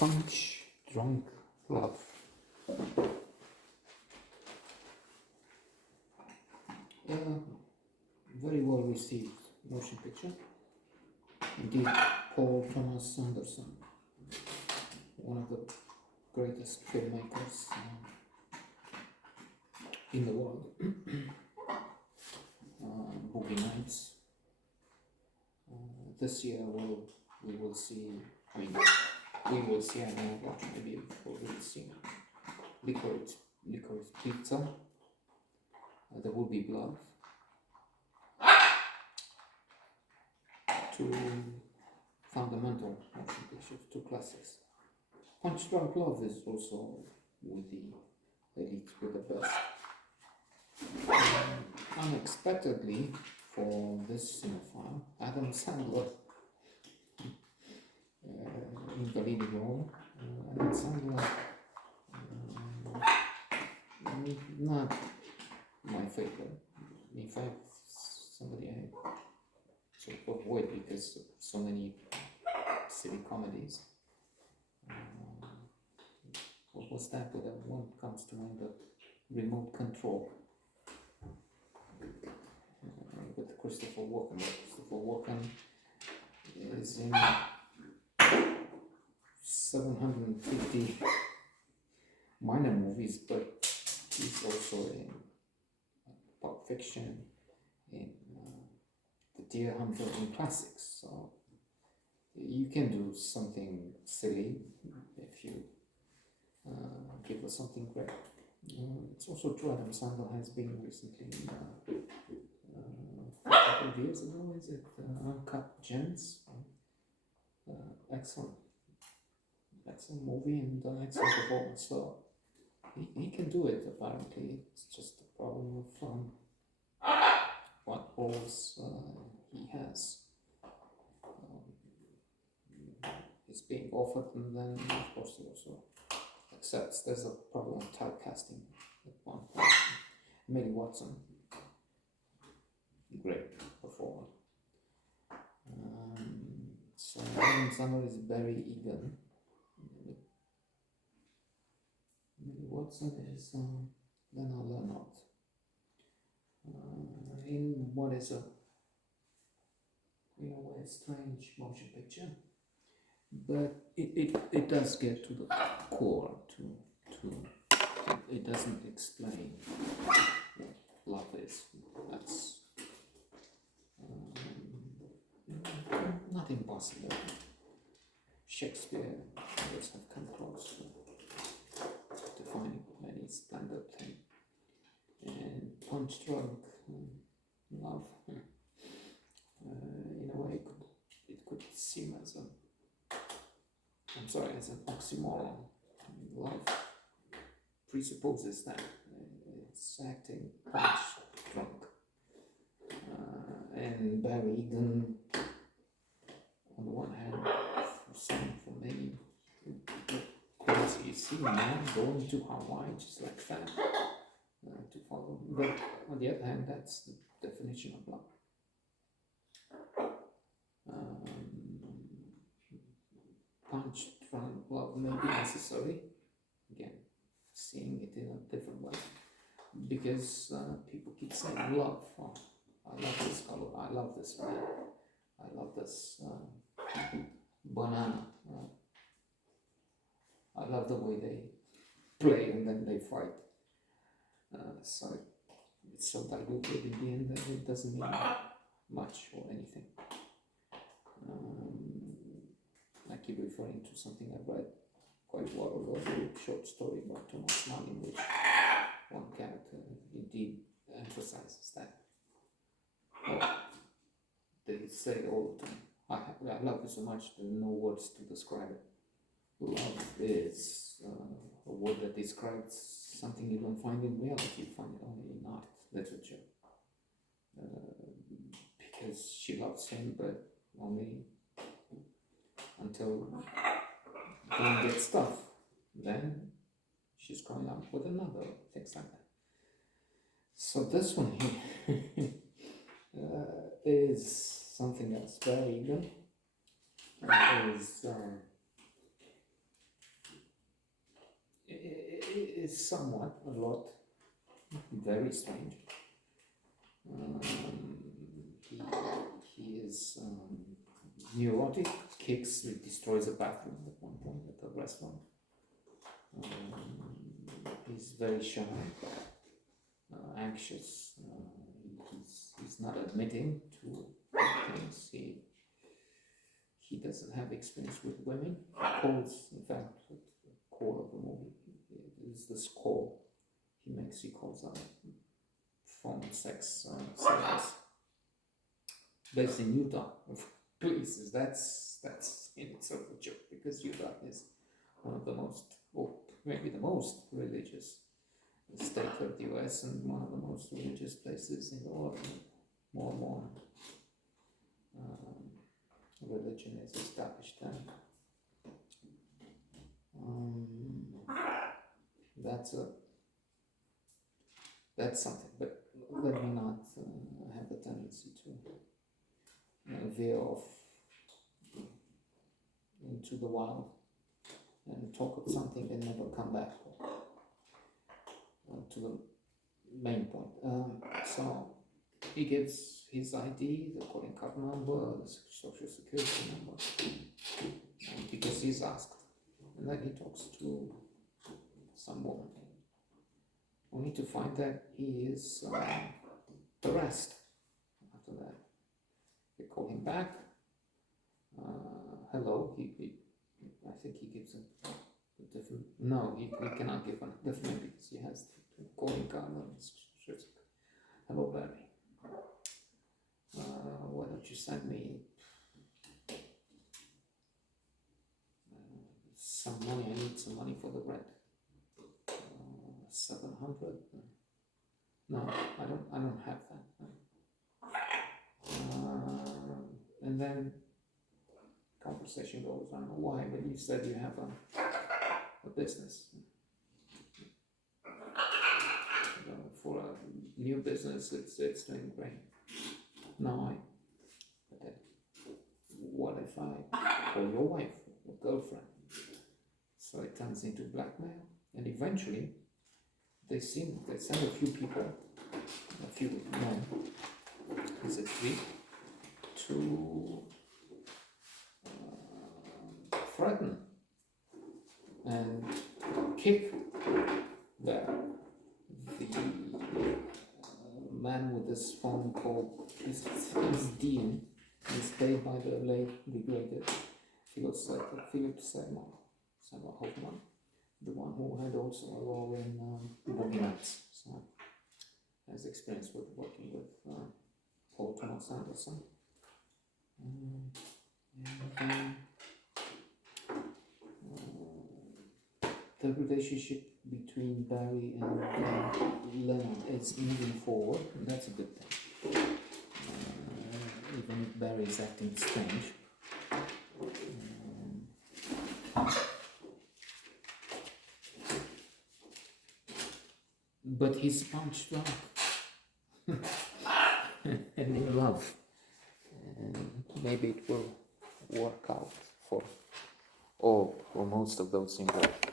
Punch Drunk Love. Very well received motion picture. Indeed, Paul Thomas Anderson, one of the greatest filmmakers in the world. Boogie Nights. This year we will see. I mean, we will see. I don't know what maybe we will see. Licorice Pizza. There will be blood. Two fundamental motion pictures, two classics. Punch Drunk Love is also with the elite, with the best. Unexpectedly, for this cinephile, Adam Sandler in the leading role. Adam Sandler, not my favorite. In fact, somebody I sort of avoid because of so many silly comedies. What was that? But one comes to mind, the Remote Control with Christopher Walken. Christopher Walken is in 750 minor movies, but he's also in Pulp Fiction, in The Deer Hunter, in classics. So you can do something silly if you give us something great. It's also true Adam Sandler has been recently a couple of years ago, is it Uncut Gems? Excellent movie and excellent performance. So he can do it apparently. It's just a problem of what roles he has. Is being offered, and then of course he also accepts there's a problem of typecasting at one point. Millie Watson, great performer. So Adam Sandler is Barry Egan. Millie Watson is Lena Leonard. In what is a strange motion picture, but it does get to the core. It doesn't explain what love is. That's not impossible. Shakespeare others have come close to defining any standard thing. And Punch Drunk Love, in a way, it could seem as an oxymoron. Love presupposes that it's acting punch drunk. And Barry Egan, on the one hand, for many, crazy seeing man going to Hawaii just like that to follow. But on the other hand, that's the definition of love. Punch Drunk Love may be necessary, again, seeing it in a different way, because people keep saying love. Oh, I love this color, I love this man, I love this banana, I love the way they play and then they fight. So it's so diluted in the end that it doesn't mean much or anything. I keep referring to something I read quite a while ago, a short story about Thomas Mann, in which one character indeed emphasizes that. Well, they say all the time, I love it so much, there are no words to describe it. Love is a word that describes something you don't find in reality, you find it only in art, literature. Because she loves him, but only until don't get stuff, then she's going out with another, things like that. So this one here is something else. Barry Egan is is somewhat, a lot, very strange. He is neurotic, kicks, destroys a bathroom at one point at a restaurant. He's very shy, anxious. He's not admitting to things. He doesn't have experience with women. He calls, in fact, the core of the movie is the score he calls out phone sex service based in Utah. Places that's in itself a joke, because Utah is one of the most, or maybe the most religious state of the US, and one of the most religious places in the world. More and more religion is established there. That's something, but let me not have the tendency to veer off into the wild and talk of something and never come back to the main point. So he gives his ID, the calling card number, the social security number, because he's asked, and then he talks to some woman, only to find that he is harassed. After that, they call him back. Hello. I think he gives a different. No, he cannot give a different, because he has the calling card on his shirt. Hello, Barry. Why don't you send me some money? I need some money for the rent. 700. No, I don't have that. And then conversation goes, I don't know why, but you said you have a business. For a new business, it's doing great. No, but what if I call your wife or girlfriend? So it turns into blackmail, and eventually they send a few people, a few men, is it 3, to threaten and kick the man with this phone call. His Dean is played by the late regretted Philip Seymour Hoffman, the one who had also a role in Boogie Nights, so has experience with working with Paul Thomas Anderson. The relationship between Barry and Lennon is moving forward, and that's a good thing. Even if Barry is acting strange. But he's punch drunk and in love. And maybe it will work out for most of those involved.